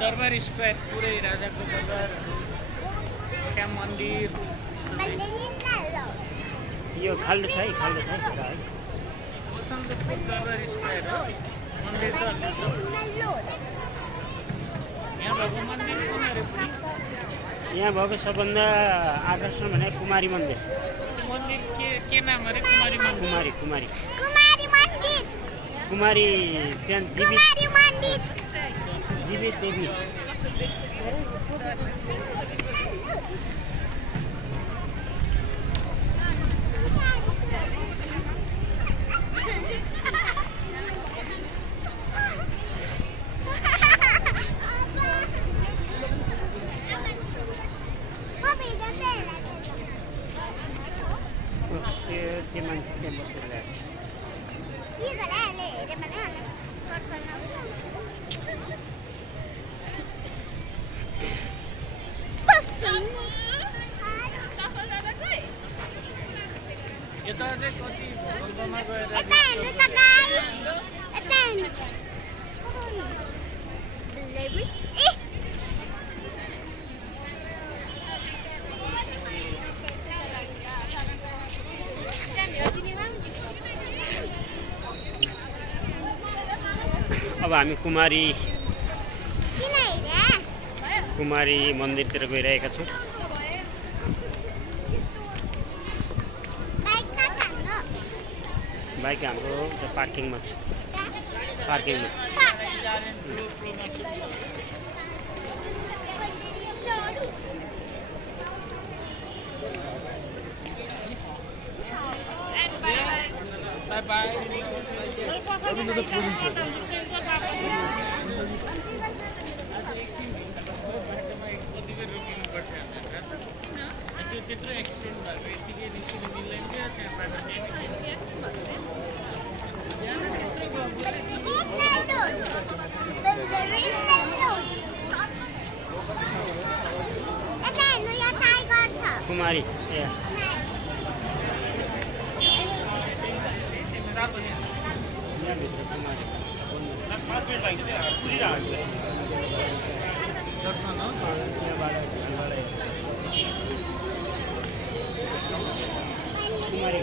दरबार स्क्वायर पुरै राजाको दरबार श्याम मन्दिर यो खाल्डो छ है पुरा है बसन्तपुर दरबार स्क्वायर हो मन्दिर छ यहाँ भएको मन्दिर कुन अरे पनि यहाँ भएको सबभन्दा आकर्षण भने कुमारी मन्दिर मन्दिर के नाम अरे कुमारी मन्दिर कुमारी मन्दिर कुमारी त्यहाँ जीवित देवी त्यो मान्छे त्यहाँ यता चाहिँ कति भूकम्पमा गएर अब हामी कुमारी मन्दिरतिर गइरहेका छौँ बाइक हाम्रो पार्किङमा छ त्यत्रो एक्सिडेन्ट भएको यतिकै निस्किन मिल्दैन क्या त्यहाँबाट कुमारी कुमारी